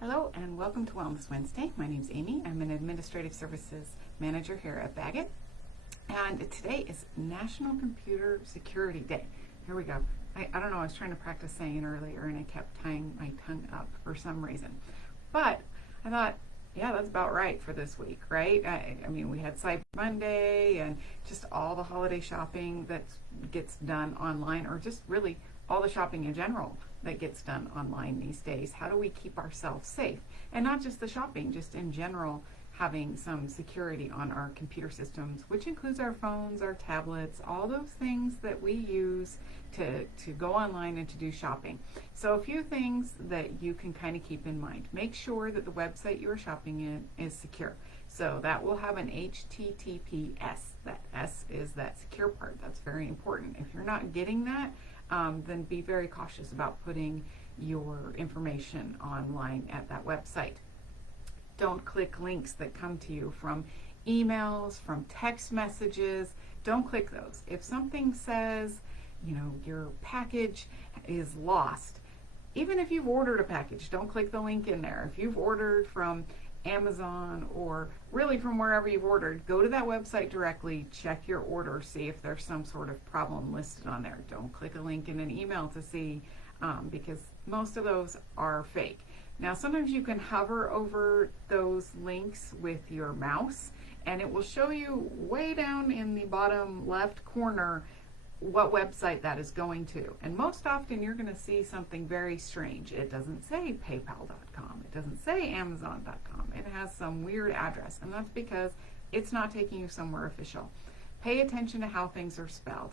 Hello and welcome to Wellness Wednesday. My name's Amy. I'm an Administrative Services Manager here at Bagot. And today is National Computer Security Day. Here we go. I don't know, I was trying to practice saying it earlier and I kept tying my tongue up for some reason. But I thought, yeah, that's about right for this week, right? I mean, we had Cyber Monday and just all the holiday shopping that gets done online, or just really all the shopping in general that gets done online these days. How do we keep ourselves safe? And not just the shopping, just in general, having some security on our computer systems, which includes our phones, our tablets, all those things that we use to go online and to do shopping. So a few things that you can kind of keep in mind. Make sure that the website you are shopping in is secure. So that will have an HTTPS. That S is that secure part. That's very important. If you're not getting that, then be very cautious about putting your information online at that website. Don't click links that come to you from emails, from text messages. Don't click those. If something says, your package is lost, even if you've ordered a package, don't click the link in there. If you've ordered from Amazon or really from wherever you've ordered, go to that website directly, check your order, see if there's some sort of problem listed on there. Don't click a link in an email to see, because most of those are fake. Now, sometimes you can hover over those links with your mouse and it will show you way down in the bottom left corner what website that is going to. And most often you're going to see something very strange. It doesn't say paypal.com. It doesn't say amazon.com. It has some weird address, and that's because it's not taking you somewhere official. Pay attention to how things are spelled.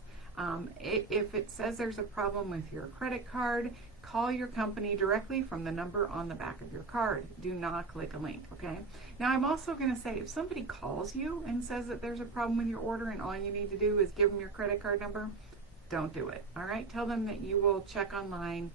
If it says there's a problem with your credit card, call your company directly from the number on the back of your card. Do not click a link, okay? Now, I'm also going to say, if somebody calls you and says that there's a problem with your order and all you need to do is give them your credit card number, don't do it, all right? Tell them that you will check online,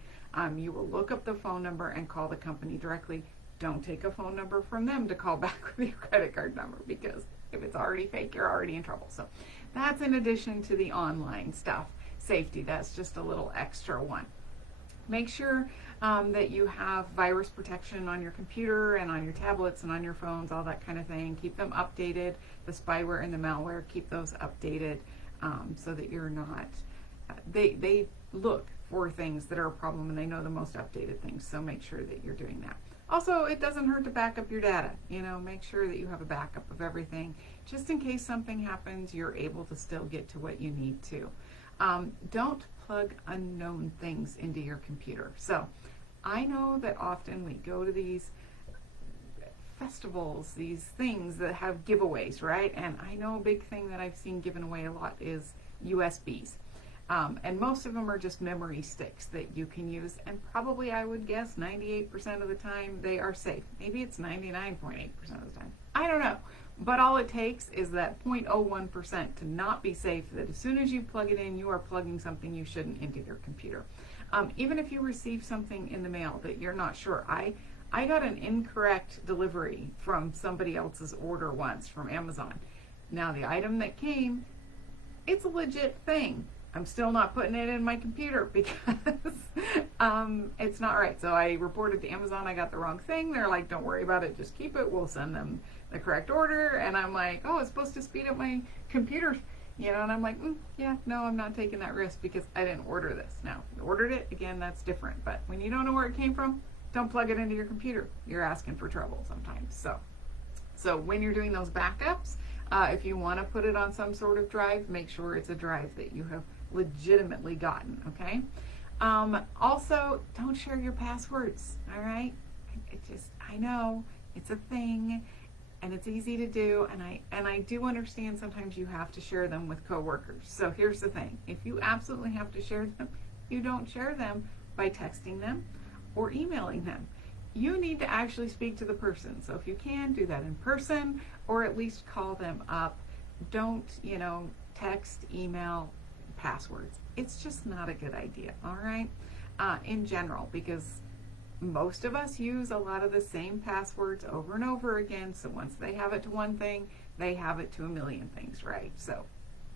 you will look up the phone number and call the company directly. Don't take a phone number from them to call back with your credit card number, because if it's already fake, you're already in trouble. So that's in addition to the online stuff. Safety, that's just a little extra one. Make sure that you have virus protection on your computer and on your tablets and on your phones, all that kind of thing. Keep them updated. The spyware and the malware, keep those updated so that you're not, they look for things that are a problem and they know the most updated things. So make sure that you're doing that. Also, it doesn't hurt to back up your data. Make sure that you have a backup of everything. Just in case something happens, you're able to still get to what you need to. Don't plug unknown things into your computer. So I know that often we go to these festivals, these things that have giveaways, right? And I know a big thing that I've seen given away a lot is USBs. And most of them are just memory sticks that you can use, and probably, I would guess, 98% of the time they are safe. Maybe it's 99.8% of the time. I don't know. But all it takes is that 0.01% to not be safe, that as soon as you plug it in, you are plugging something you shouldn't into your computer. Even if you receive something in the mail that you're not sure. I got an incorrect delivery from somebody else's order once from Amazon. Now, the item that came, it's a legit thing. I'm still not putting it in my computer because it's not right. So I reported to Amazon I got the wrong thing. They're like, don't worry about it, just keep it. We'll send them the correct order. And I'm like, oh, it's supposed to speed up my computer. And I'm like, yeah, no, I'm not taking that risk because I didn't order this. Now, if you ordered it, again, that's different. But when you don't know where it came from, don't plug it into your computer. You're asking for trouble sometimes. So when you're doing those backups, if you want to put it on some sort of drive, make sure it's a drive that you have legitimately gotten, okay? Also, don't share your passwords, all right? I know it's a thing and it's easy to do, and I do understand sometimes you have to share them with coworkers. So here's the thing. If you absolutely have to share them, you don't share them by texting them or emailing them. You need to actually speak to the person. So if you can, do that in person or at least call them up. Don't, text, email, passwords. It's just not a good idea, all right? In general, because most of us use a lot of the same passwords over and over again. So once they have it to one thing, they have it to a million things, right? So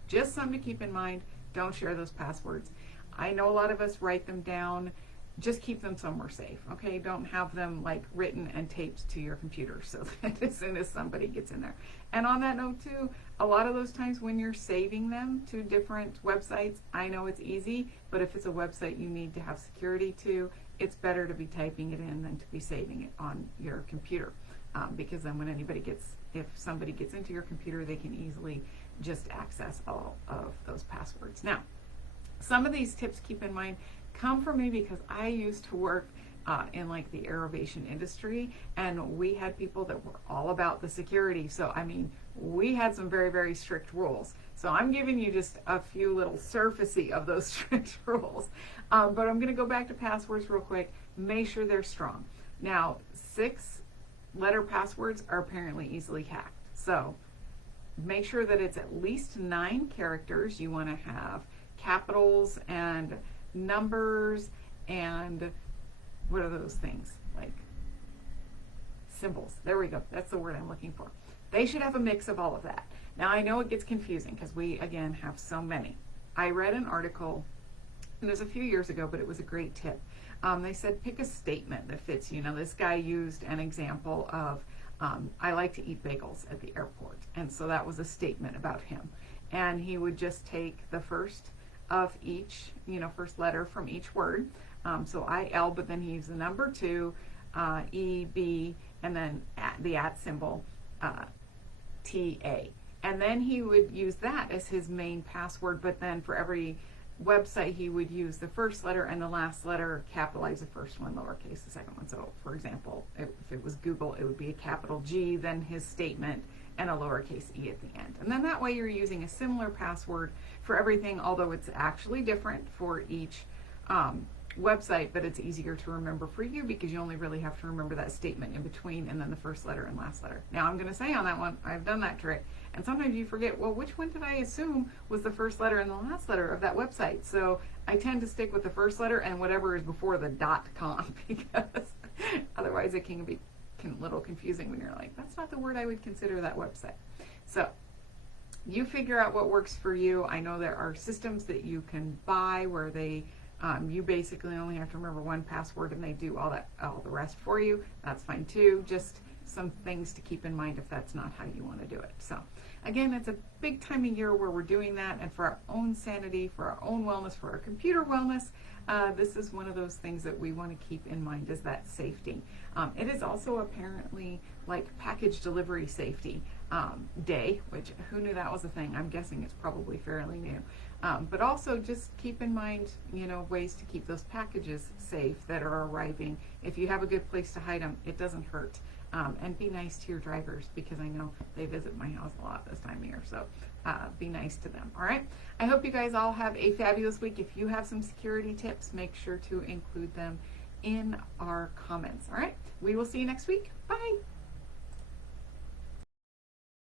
just something to keep in mind. Don't share those passwords. I know a lot of us write them down just keep them somewhere safe, okay? Don't have them like written and taped to your computer so that as soon as somebody gets in there. And on that note too, a lot of those times when you're saving them to different websites, I know it's easy, but if it's a website you need to have security to, it's better to be typing it in than to be saving it on your computer. Because then when if somebody gets into your computer, they can easily just access all of those passwords. Now, some of these tips, keep in mind, come from me because I used to work in like the aerovation industry, and we had people that were all about the security. So, I mean, we had some very, very strict rules. So I'm giving you just a few little surfacey of those strict rules. But I'm going to go back to passwords real quick. Make sure they're strong. Now, 6-letter passwords are apparently easily hacked. So make sure that it's at least 9 characters. You want to have capitals and numbers and what are those things? Like symbols. There we go. That's the word I'm looking for. They should have a mix of all of that. Now I know it gets confusing because we, again, have so many. I read an article, and it was a few years ago, but it was a great tip. They said pick a statement that fits you. Now this guy used an example of, I like to eat bagels at the airport. And so that was a statement about him. And he would just take the first of each, first letter from each word. So I-L, but then he used the number 2, E-B, and then the @ symbol, T-A. And then he would use that as his main password, but then for every website he would use the first letter and the last letter, capitalize the first one, lowercase the second one. So for example, if it was Google, it would be a capital G, then his statement, and a lowercase e at the end. And then that way you're using a similar password for everything, although it's actually different for each website, but it's easier to remember for you because you only really have to remember that statement in between and then the first letter and last letter. Now I'm going to say on that one, I've done that trick, and sometimes you forget, well, which one did I assume was the first letter and the last letter of that website? So I tend to stick with the first letter and whatever is before the .com because otherwise it can be a little confusing when you're like, that's not the word I would consider that website. So you figure out what works for you. I know there are systems that you can buy where they you basically only have to remember one password and they do all the rest for you. That's fine too. Just some things to keep in mind if that's not how you want to do it. So again, it's a big time of year where we're doing that, and for our own sanity, for our own wellness, for our computer wellness, this is one of those things that we want to keep in mind, is that safety. It is also apparently like package delivery safety day, which who knew that was a thing? I'm guessing it's probably fairly new. But also just keep in mind, ways to keep those packages safe that are arriving. If you have a good place to hide them, it doesn't hurt. And be nice to your drivers because I know they visit my house a lot this time of year. So be nice to them. All right. I hope you guys all have a fabulous week. If you have some security tips, make sure to include them in our comments. All right. We will see you next week. Bye.